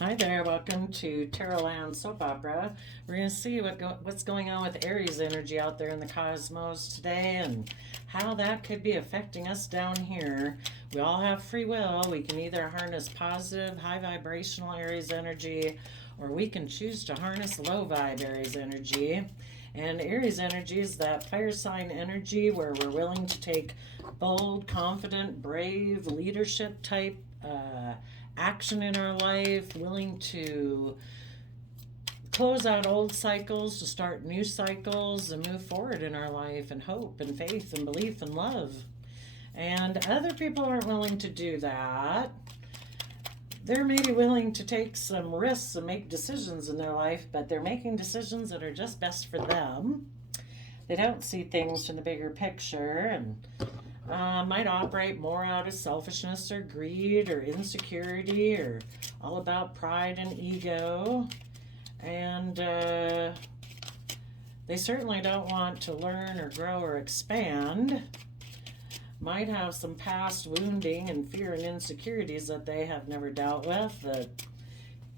Hi there, welcome to Tarotland Soap Opera. We're going to see what's going on with Aries energy out there in the cosmos today and how that could be affecting us down here. We all have free will. We can either harness positive, high vibrational Aries energy, or we can choose to harness low vibe Aries energy. And Aries energy is that fire sign energy where we're willing to take bold, confident, brave, leadership type action in our life, willing to close out old cycles to start new cycles and move forward in our life and hope and faith and belief and love. And other people aren't willing to do that. They're maybe willing to take some risks and make decisions in their life, but they're making decisions that are just best for them. They don't see things from the bigger picture and might operate more out of selfishness or greed or insecurity or all about pride and ego. And they certainly don't want to learn or grow or expand. Might have some past wounding and fear and insecurities that they have never dealt with that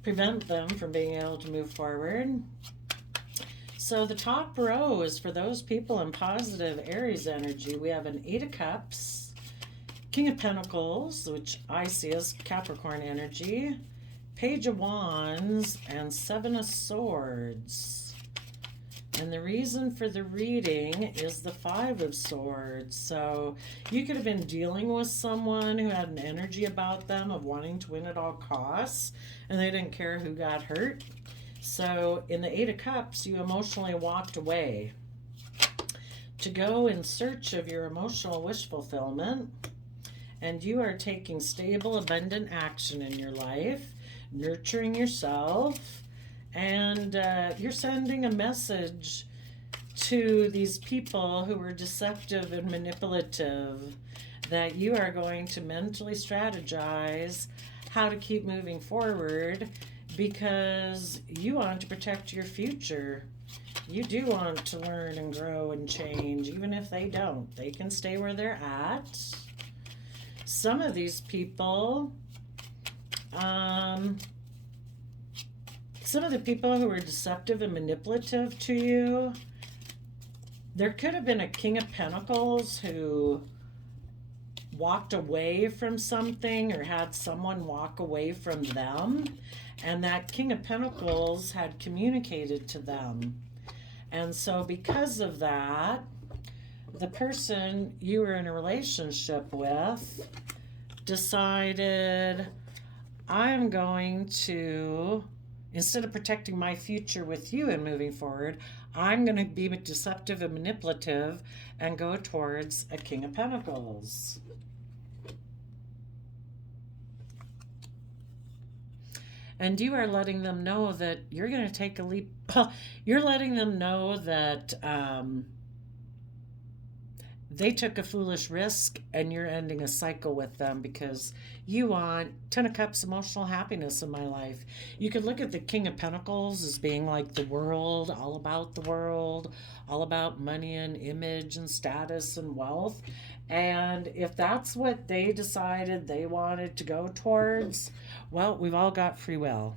prevent them from being able to move forward. So the top row is for those people in positive Aries energy. We have an Eight of Cups, King of Pentacles, which I see as Capricorn energy, Page of Wands, and Seven of Swords. And the reason for the reading is the Five of Swords. So you could have been dealing with someone who had an energy about them of wanting to win at all costs, and they didn't care who got hurt. So in the Eight of Cups, you emotionally walked away to go in search of your emotional wish fulfillment, and you are taking stable, abundant action in your life, nurturing yourself, and you're sending a message to these people who are deceptive and manipulative that you are going to mentally strategize how to keep moving forward because you want to protect your future. You do want to learn and grow and change, even if they don't. They can stay where they're at. Some of these people, some of the people who are deceptive and manipulative to you, there could have been a King of Pentacles who walked away from something or had someone walk away from them, and that King of Pentacles had communicated to them. And so because of that, the person you were in a relationship with decided, I'm going to, instead of protecting my future with you and moving forward, I'm going to be deceptive and manipulative and go towards a King of Pentacles. And you are letting them know that you're going to take a leap. You're letting them know that they took a foolish risk and you're ending a cycle with them because you want Ten of Cups emotional happiness in my life. You could look at the King of Pentacles as being like the world, all about the world, all about money and image and status and wealth. And if that's what they decided they wanted to go towards, well, we've all got free will.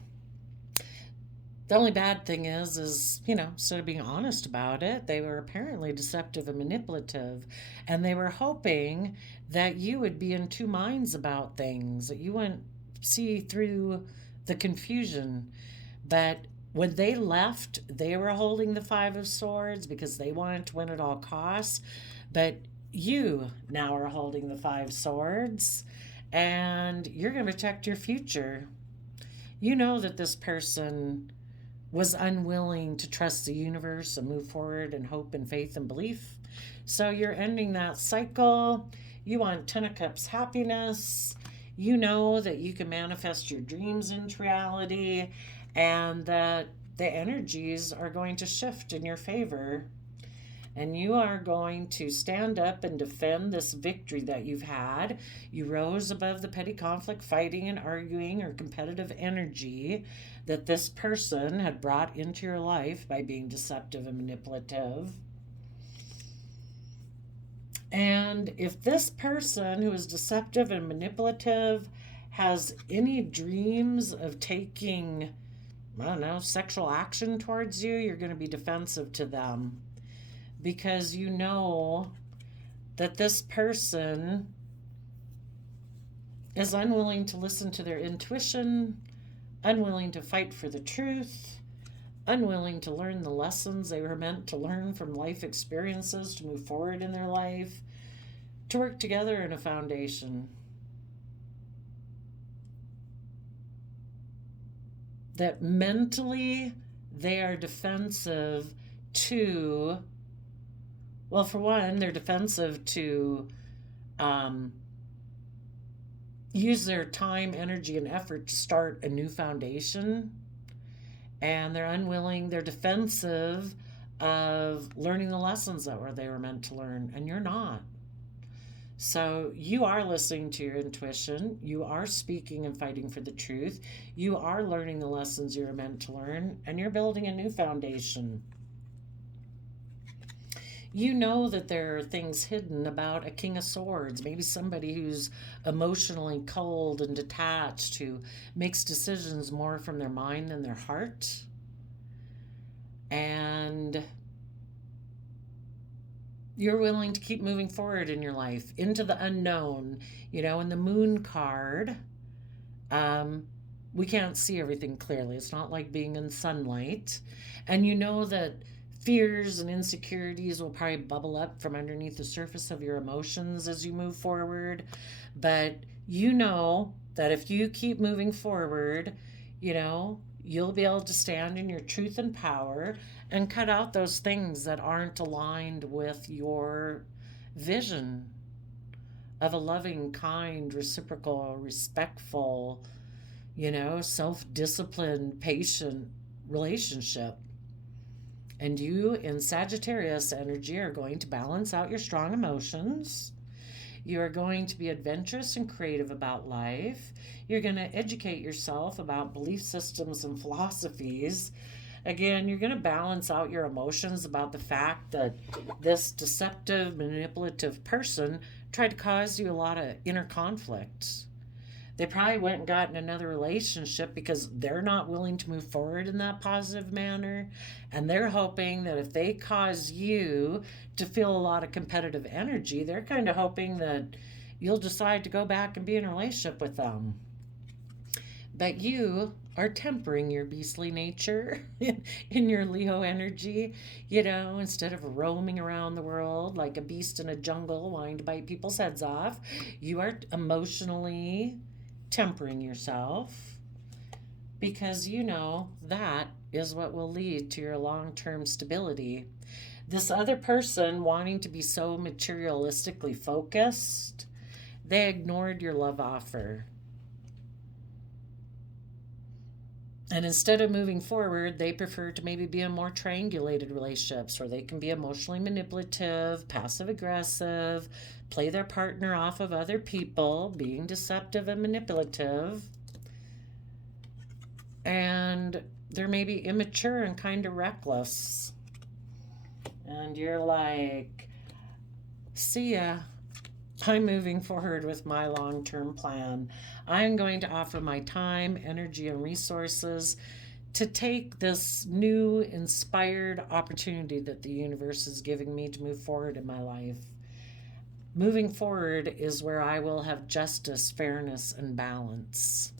The only bad thing is, instead of being honest about it, they were apparently deceptive and manipulative. And they were hoping that you would be in two minds about things, that you wouldn't see through the confusion. But when they left, they were holding the Five of Swords because they wanted to win at all costs. But you now are holding the Five Swords, and you're going to protect your future. You know that this person was unwilling to trust the universe and move forward in hope and faith and belief. So you're ending that cycle. You want Ten of Cups happiness. You know that you can manifest your dreams into reality and that the energies are going to shift in your favor. And you are going to stand up and defend this victory that you've had. You rose above the petty conflict, fighting and arguing or competitive energy that this person had brought into your life by being deceptive and manipulative. And if this person who is deceptive and manipulative has any dreams of taking, I don't know, sexual action towards you, you're going to be defensive to them because you know that this person is unwilling to listen to their intuition, unwilling to fight for the truth, unwilling to learn the lessons they were meant to learn from life experiences to move forward in their life, to work together in a foundation. That mentally they are defensive to, well, for one, they're defensive to use their time, energy, and effort to start a new foundation. And they're defensive of learning the lessons that they were meant to learn, and you're not. So you are listening to your intuition. You are speaking and fighting for the truth. You are learning the lessons you're meant to learn, and you're building a new foundation. You know that there are things hidden about a King of Swords, maybe somebody who's emotionally cold and detached, who makes decisions more from their mind than their heart. And you're willing to keep moving forward in your life into the unknown. You know, in the moon card, we can't see everything clearly. It's not like being in sunlight. And you know that fears and insecurities will probably bubble up from underneath the surface of your emotions as you move forward. But you know that if you keep moving forward, you know, you'll be able to stand in your truth and power and cut out those things that aren't aligned with your vision of a loving, kind, reciprocal, respectful, you know, self-disciplined, patient relationship. And you in Sagittarius energy are going to balance out your strong emotions. You are going to be adventurous and creative about life. You're going to educate yourself about belief systems and philosophies. Again, you're going to balance out your emotions about the fact that this deceptive, manipulative person tried to cause you a lot of inner conflict. They probably went and got in another relationship because they're not willing to move forward in that positive manner. And they're hoping that if they cause you to feel a lot of competitive energy, they're kind of hoping that you'll decide to go back and be in a relationship with them. But you are tempering your beastly nature in your Leo energy, you know, instead of roaming around the world like a beast in a jungle wanting to bite people's heads off. You are emotionally tempering yourself because you know that is what will lead to your long-term stability. This other person wanting to be so materialistically focused, they ignored your love offer. And instead of moving forward, they prefer to maybe be in more triangulated relationships where they can be emotionally manipulative, passive aggressive, play their partner off of other people, being deceptive and manipulative. And they're maybe immature and kind of reckless. And you're like, see ya. I'm moving forward with my long-term plan. I'm going to offer my time, energy, and resources to take this new inspired opportunity that the universe is giving me to move forward in my life. Moving forward is where I will have justice, fairness, and balance.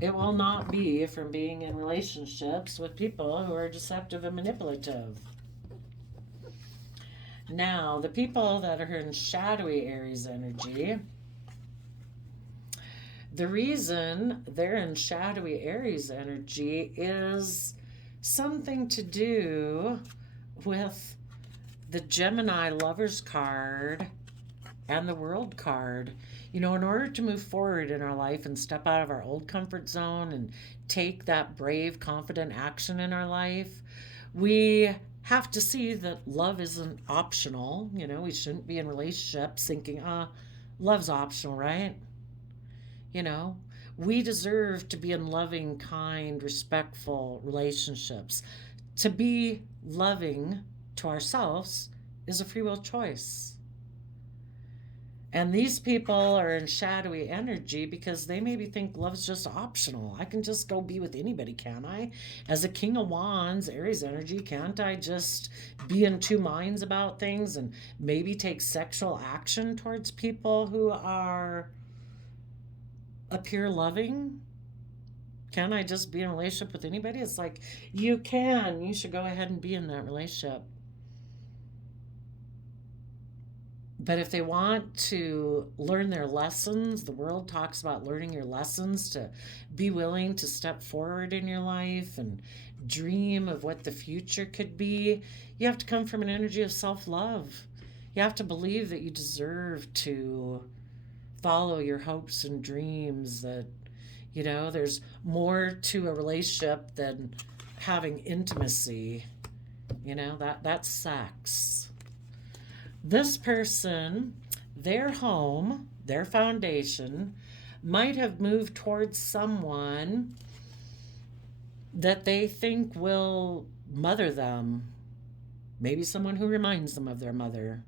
It will not be from being in relationships with people who are deceptive and manipulative. Now, the people that are in shadowy Aries energy, the reason they're in shadowy Aries energy is something to do with the Gemini Lovers card and the World card. You know, in order to move forward in our life and step out of our old comfort zone and take that brave, confident action in our life, we have to see that love isn't optional. You know, we shouldn't be in relationships thinking, love's optional, right? You know, we deserve to be in loving, kind, respectful relationships. To be loving to ourselves is a free will choice. And these people are in shadowy energy because they maybe think love's just optional. I can just go be with anybody, can I? As a King of Wands, Aries energy, can't I just be in two minds about things and maybe take sexual action towards people who are appear loving? Can I just be in a relationship with anybody? It's like, you can. You should go ahead and be in that relationship. But if they want to learn their lessons, the world talks about learning your lessons, to be willing to step forward in your life and dream of what the future could be. You have to come from an energy of self love. You have to believe that you deserve to follow your hopes and dreams, that, there's more to a relationship than having intimacy. That's sex. This person, their home, their foundation, might have moved towards someone that they think will mother them. Maybe someone who reminds them of their mother.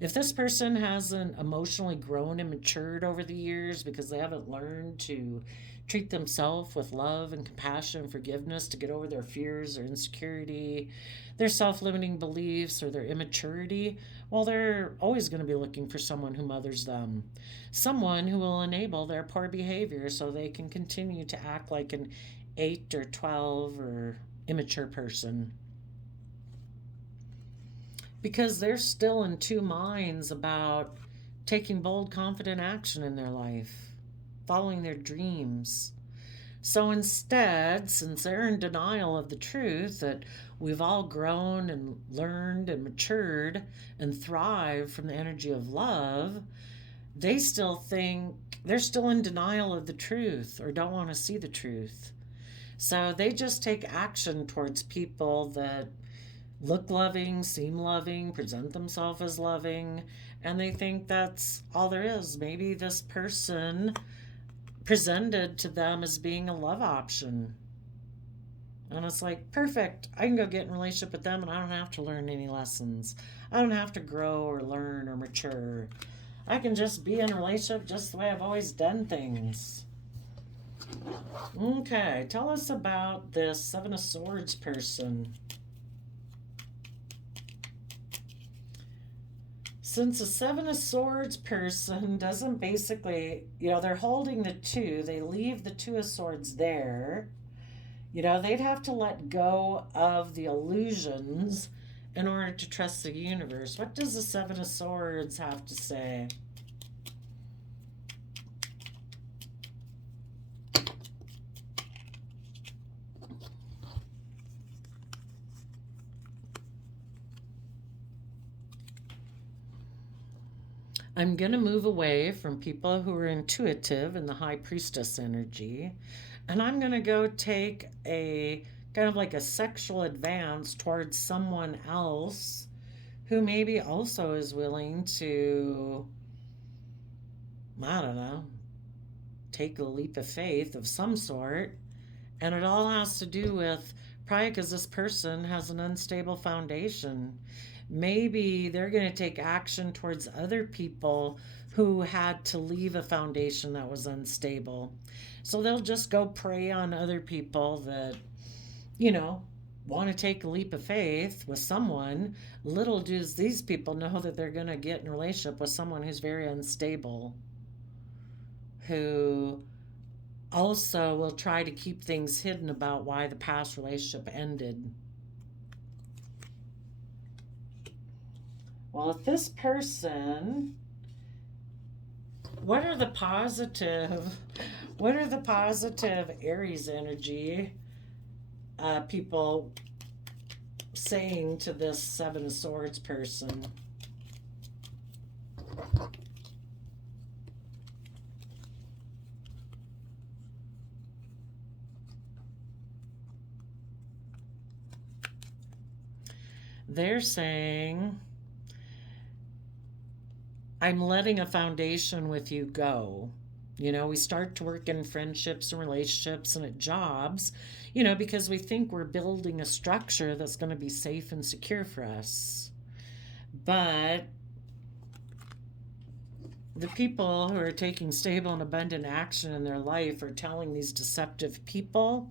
If this person hasn't emotionally grown and matured over the years because they haven't learned to treat themselves with love and compassion and forgiveness to get over their fears or insecurity, their self-limiting beliefs, or their immaturity, well, they're always going to be looking for someone who mothers them. Someone who will enable their poor behavior so they can continue to act like an 8 or 12 or immature person. Because they're still in two minds about taking bold, confident action in their life, following their dreams. So instead, since they're in denial of the truth that we've all grown and learned and matured and thrived from the energy of love, they still think they're still in denial of the truth or don't want to see the truth. So they just take action towards people that look loving, seem loving, present themselves as loving, and they think that's all there is. Maybe this person presented to them as being a love option. And it's like, perfect. I can go get in a relationship with them and I don't have to learn any lessons. I don't have to grow or learn or mature. I can just be in a relationship just the way I've always done things. Okay, tell us about this Seven of Swords person. Since a Seven of Swords person doesn't basically, they're holding the two, they leave the Two of Swords there. They'd have to let go of the illusions in order to trust the universe. What does the Seven of Swords have to say? I'm going to move away from people who are intuitive in the High Priestess energy, and I'm going to go take a kind of like a sexual advance towards someone else who maybe also is willing to, I don't know, take a leap of faith of some sort. And it all has to do with probably because this person has an unstable foundation. Maybe they're going to take action towards other people who had to leave a foundation that was unstable. So they'll just go prey on other people that, want to take a leap of faith with someone. Little does these people know that they're going to get in a relationship with someone who's very unstable, who also will try to keep things hidden about why the past relationship ended. Well, if this person, what are the positive Aries energy people saying to this Seven of Swords person? They're saying, I'm letting a foundation with you go. We start to work in friendships and relationships and at jobs, because we think we're building a structure that's going to be safe and secure for us. But the people who are taking stable and abundant action in their life are telling these deceptive people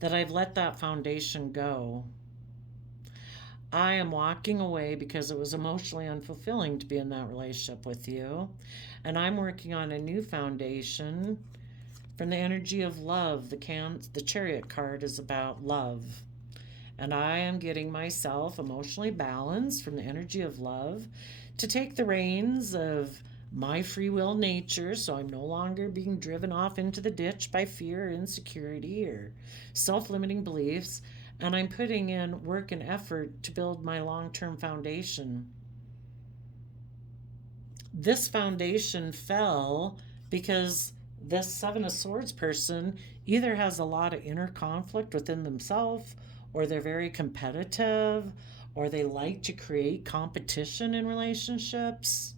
that I've let that foundation go. I am walking away because it was emotionally unfulfilling to be in that relationship with you. And I'm working on a new foundation from the energy of love. The Chariot card is about love. And I am getting myself emotionally balanced from the energy of love to take the reins of my free will nature, so I'm no longer being driven off into the ditch by fear or insecurity or self-limiting beliefs, and I'm putting in work and effort to build my long-term foundation. This foundation fell because this Seven of Swords person either has a lot of inner conflict within themselves, or they're very competitive, or they like to create competition in relationships.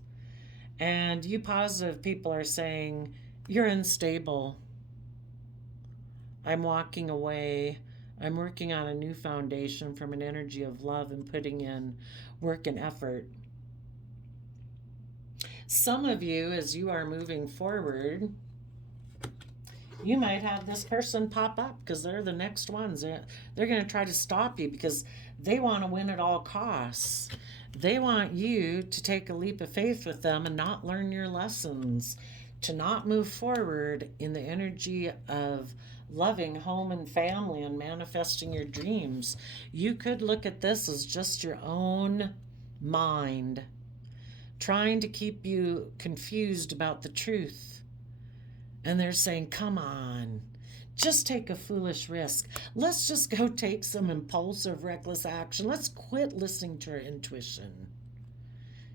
And you positive people are saying, you're unstable. I'm walking away. I'm working on a new foundation from an energy of love and putting in work and effort. Some of you, as you are moving forward, you might have this person pop up because they're the next ones. They're going to try to stop you because they want to win at all costs. They want you to take a leap of faith with them and not learn your lessons, to not move forward in the energy of loving home and family and manifesting your dreams. You could look at this as just your own mind trying to keep you confused about the truth. And they're saying, come on, just take a foolish risk. Let's just go take some impulsive, reckless action. Let's quit listening to our intuition.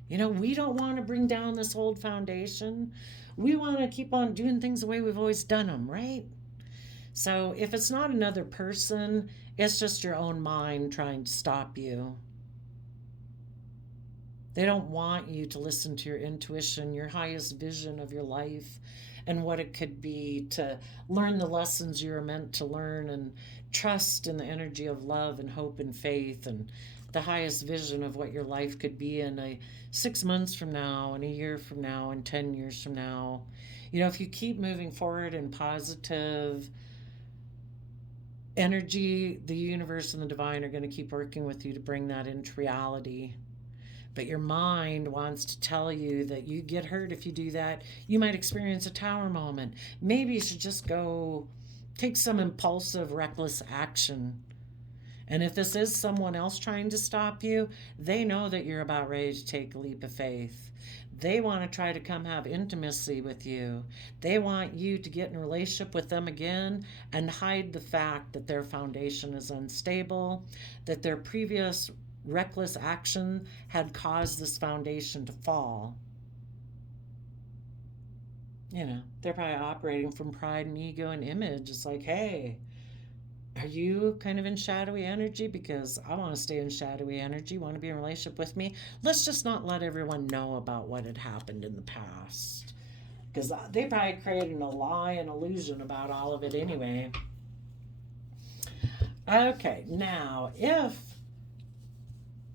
You know, we don't want to bring down this old foundation. We want to keep on doing things the way we've always done them, right? So if it's not another person, it's just your own mind trying to stop you. They don't want you to listen to your intuition, your highest vision of your life, and what it could be, to learn the lessons you're meant to learn and trust in the energy of love and hope and faith and the highest vision of what your life could be in 6 months from now and a year from now and 10 years from now. You know, if you keep moving forward in positive energy, the universe and the divine are going to keep working with you to bring that into reality. But your mind wants to tell you that you get hurt if you do that. You might experience a tower moment. Maybe you should just go take some impulsive, reckless action. And if this is someone else trying to stop you, they know that you're about ready to take a leap of faith. They want to try to come have intimacy with you. They want you to get in a relationship with them again and hide the fact that their foundation is unstable, that their previous reckless action had caused this foundation to fall. You know, they're probably operating from pride and ego and image. It's like, hey, are you kind of in shadowy energy? Because I want to stay in shadowy energy, want to be in a relationship with me. Let's just not let everyone know about what had happened in the past. Because they probably created a lie and illusion about all of it anyway. Okay, now,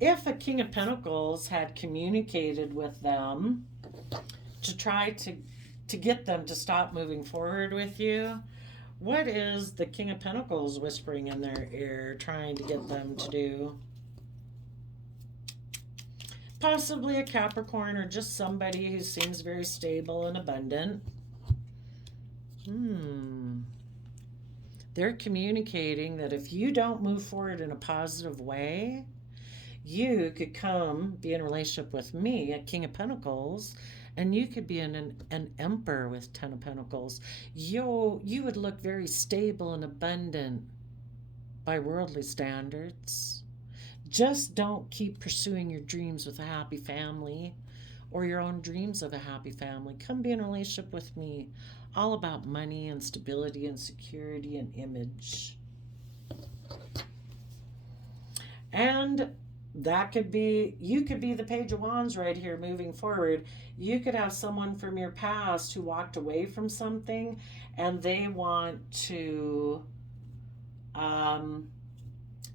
if a King of Pentacles had communicated with them to try to get them to stop moving forward with you, what is the King of Pentacles whispering in their ear, trying to get them to do? Possibly a Capricorn or just somebody who seems very stable and abundant. They're communicating that if you don't move forward in a positive way, you could come be in a relationship with me, a King of Pentacles, and you could be an Emperor with 10 of Pentacles. You would look very stable and abundant by worldly standards. Just don't keep pursuing your dreams with a happy family or your own dreams of a happy family. Come be in a relationship with me. All about money and stability and security and image. And that could be, you could be the Page of Wands right here moving forward. You could have someone from your past who walked away from something and they want to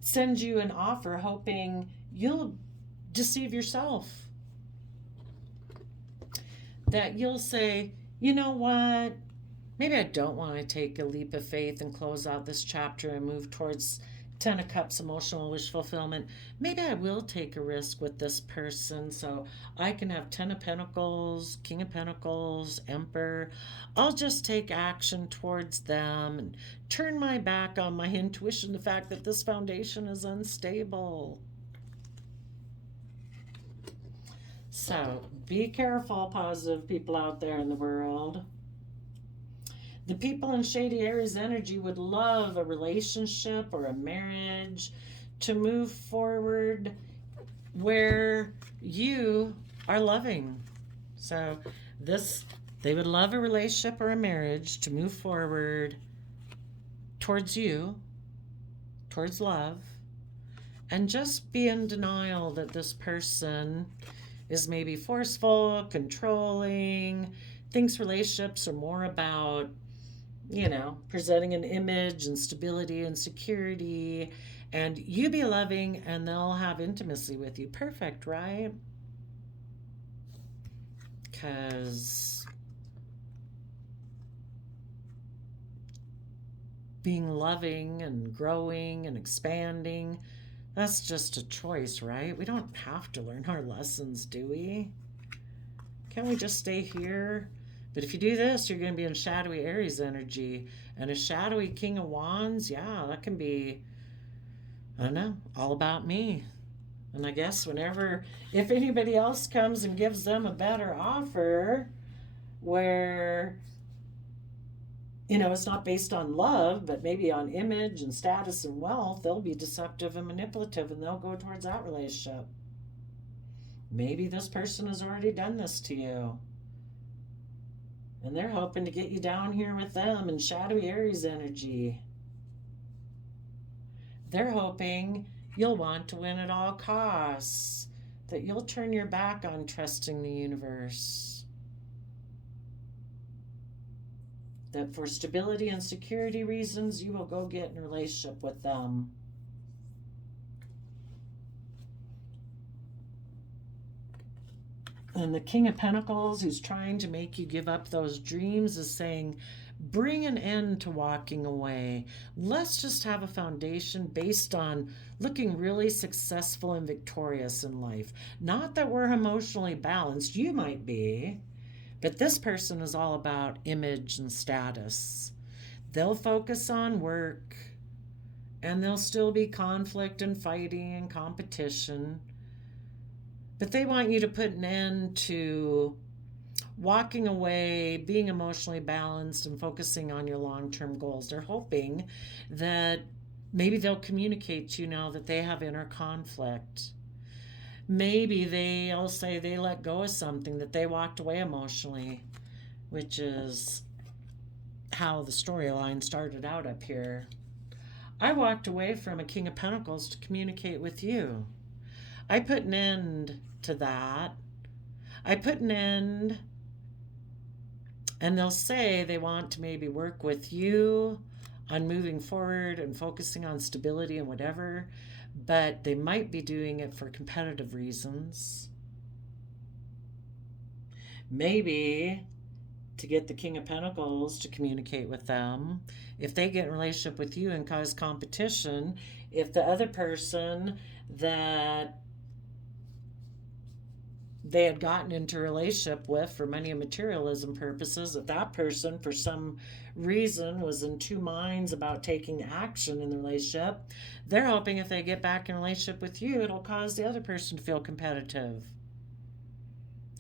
send you an offer hoping you'll deceive yourself. that you'll say, you know what? Maybe I don't want to take a leap of faith and close out this chapter and move towards Ten of Cups emotional wish fulfillment. Maybe I will take a risk with this person so I can have Ten of Pentacles, King of Pentacles, Emperor. I'll just take action towards them and turn my back on my intuition, the fact that this foundation is unstable. So be careful, positive people out there in the world. The people in Shady Aries energy would love a relationship or a marriage to move forward where you are loving. So they would love a relationship or a marriage to move forward towards you, towards love, and just be in denial that this person is maybe forceful, controlling, thinks relationships are more about, presenting an image and stability and security, and you be loving and they'll have intimacy with you. Perfect, right? Because being loving and growing and expanding, that's just a choice, right? We don't have to learn our lessons, do we? Can't we just stay here? But if you do this, you're going to be in Shadowy Aries energy. And a shadowy King of Wands, yeah, that can be, I don't know, all about me. And I guess if anybody else comes and gives them a better offer where, it's not based on love, but maybe on image and status and wealth, they'll be deceptive and manipulative and they'll go towards that relationship. Maybe this person has already done this to you. And they're hoping to get you down here with them in Shadowy Aries energy. They're hoping you'll want to win at all costs, that you'll turn your back on trusting the universe, that for stability and security reasons, you will go get in a relationship with them. And the King of Pentacles, who's trying to make you give up those dreams, is saying, bring an end to walking away. Let's just have a foundation based on looking really successful and victorious in life. Not that we're emotionally balanced. You might be. But this person is all about image and status. They'll focus on work. And there'll still be conflict and fighting and competition. But they want you to put an end to walking away, being emotionally balanced, and focusing on your long-term goals. They're hoping that maybe they'll communicate to you now that they have inner conflict. Maybe they'll say they let go of something, that they walked away emotionally, which is how the storyline started out up here. I walked away from a King of Pentacles to communicate with you. I put an end to that. I put an end, and they'll say they want to maybe work with you on moving forward and focusing on stability and whatever, but they might be doing it for competitive reasons. Maybe to get the King of Pentacles to communicate with them. If they get in a relationship with you and cause competition, if the other person that they had gotten into a relationship with for money and materialism purposes, if that person for some reason was in two minds about taking action in the relationship, they're hoping if they get back in a relationship with you, it'll cause the other person to feel competitive.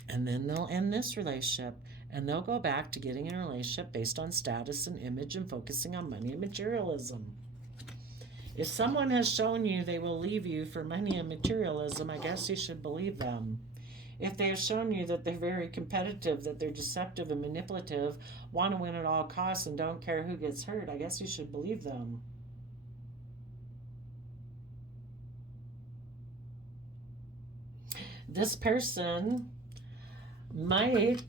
And then they'll end this relationship and they'll go back to getting in a relationship based on status and image and focusing on money and materialism. If someone has shown you they will leave you for money and materialism, I guess you should believe them. If they have shown you that they're very competitive, that they're deceptive and manipulative, want to win at all costs and don't care who gets hurt, I guess you should believe them. This person might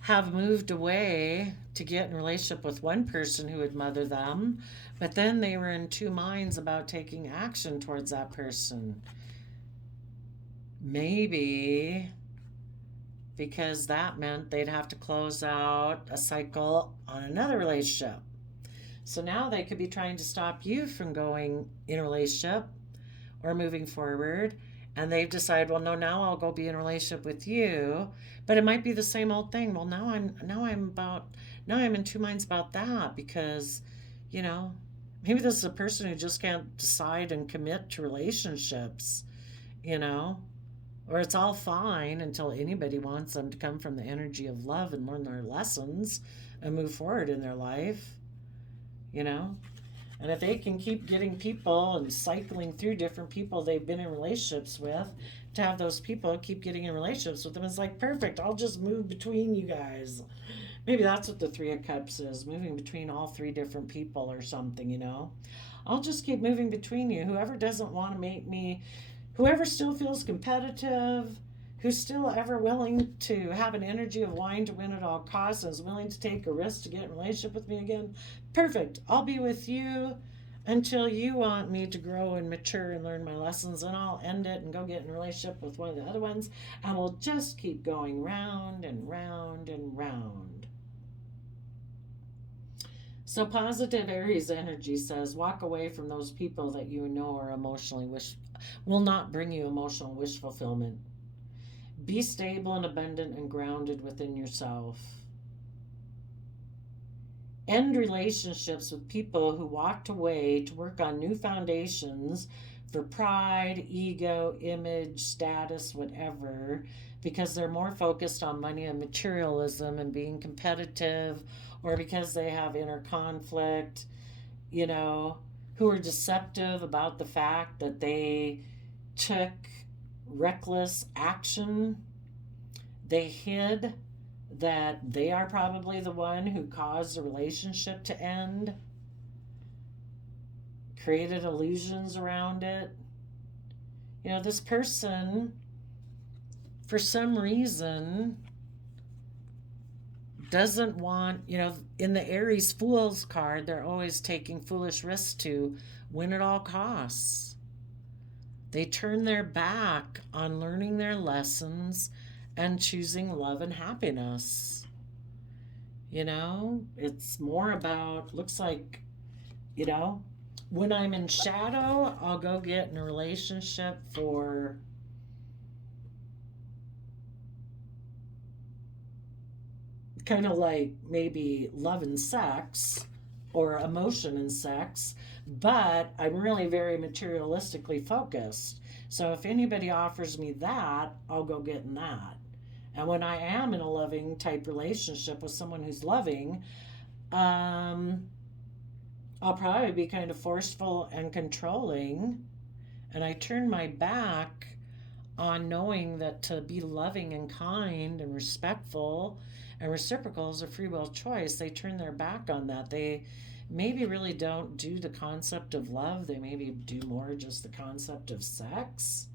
have moved away to get in a relationship with one person who would mother them, but then they were in two minds about taking action towards that person. maybe because that meant they'd have to close out a cycle on another relationship. So now they could be trying to stop you from going in a relationship or moving forward. And they've decided, well, no, now I'll go be in a relationship with you. But it might be the same old thing. Well, now I'm in two minds about that because, you know, maybe this is a person who just can't decide and commit to relationships, you know, or it's all fine until anybody wants them to come from the energy of love and learn their lessons and move forward in their life, you know. And if they can keep getting people and cycling through different people they've been in relationships with, to have those people keep getting in relationships with them, it's like perfect. I'll just move between you guys. Maybe that's what the Three of Cups is, moving between all three different people or something, you know. I'll just keep moving between you. Whoever doesn't want to make me, whoever still feels competitive, who's still ever willing to have an energy of wanting to win at all costs and is willing to take a risk to get in a relationship with me again, perfect. I'll be with you until you want me to grow and mature and learn my lessons, and I'll end it and go get in a relationship with one of the other ones, and we'll just keep going round and round and round. So positive Aries energy says, walk away from those people that you know are will not bring you emotional wish fulfillment. Be stable and abundant and grounded within yourself. End relationships with people who walked away to work on new foundations for pride, ego, image, status, whatever, because they're more focused on money and materialism and being competitive, or because they have inner conflict, you know, who are deceptive about the fact that they took reckless action. They hid that they are probably the one who caused the relationship to end, created illusions around it. You know, this person, for some reason, doesn't want, you know, in the Aries Fool's card, they're always taking foolish risks to win at all costs. They turn their back on learning their lessons and choosing love and happiness. You know, it's more about, looks like, you know, when I'm in shadow, I'll go get in a relationship for kind of like maybe love and sex or emotion and sex, but I'm really very materialistically focused. So if anybody offers me that, I'll go get in that. And when I am in a loving type relationship with someone who's loving, I'll probably be kind of forceful and controlling. And I turn my back on knowing that to be loving and kind and respectful and reciprocal is a free will choice. They turn their back on that. They maybe really don't do the concept of love. They maybe do more just the concept of sex.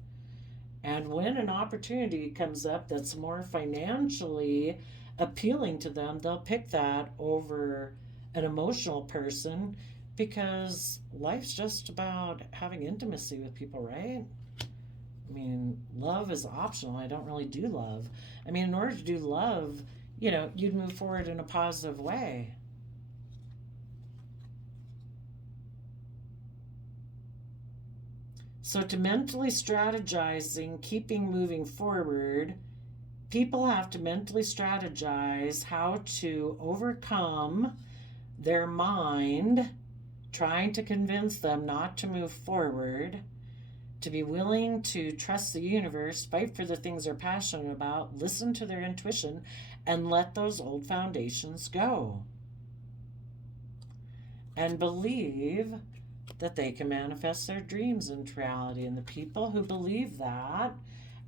And when an opportunity comes up that's more financially appealing to them, they'll pick that over an emotional person because life's just about having intimacy with people, right? I mean, love is optional. I don't really do love. I mean, in order to do love, you know, you'd move forward in a positive way. So to mentally strategizing, keeping moving forward, people have to mentally strategize how to overcome their mind trying to convince them not to move forward, to be willing to trust the universe, fight for the things they're passionate about, listen to their intuition, and let those old foundations go. And believe that they can manifest their dreams into reality. And the people who believe that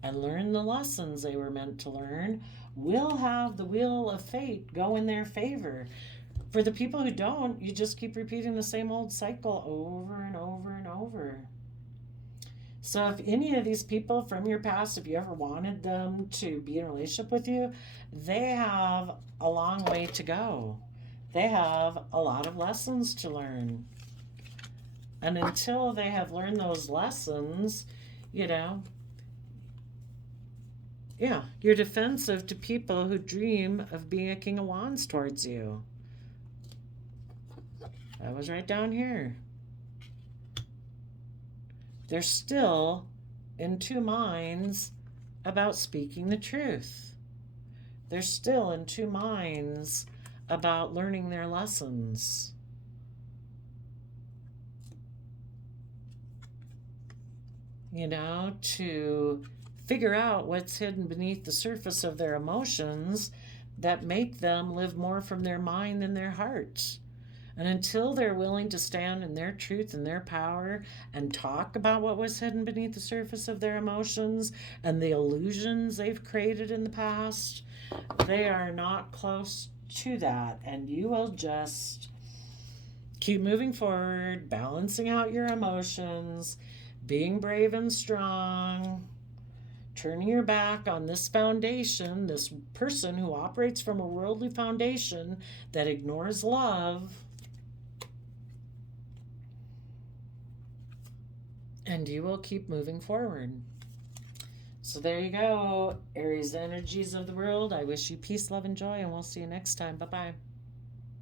and learn the lessons they were meant to learn will have the wheel of fate go in their favor. For the people who don't, you just keep repeating the same old cycle over and over and over. So if any of these people from your past, if you ever wanted them to be in a relationship with you, they have a long way to go. They have a lot of lessons to learn. And until they have learned those lessons, you know, Yeah, you're defensive to people who dream of being a King of Wands towards you. That was right down here. They're still in two minds about speaking the truth. They're still in two minds about learning their lessons. You know, to figure out what's hidden beneath the surface of their emotions that make them live more from their mind than their heart. And until they're willing to stand in their truth and their power and talk about what was hidden beneath the surface of their emotions and the illusions they've created in the past, they are not close to that. And you will just keep moving forward, balancing out your emotions, being brave and strong, turning your back on this foundation, this person who operates from a worldly foundation that ignores love. And you will keep moving forward. So there you go, Aries energies of the world. I wish you peace, love, and joy, and we'll see you next time. Bye-bye.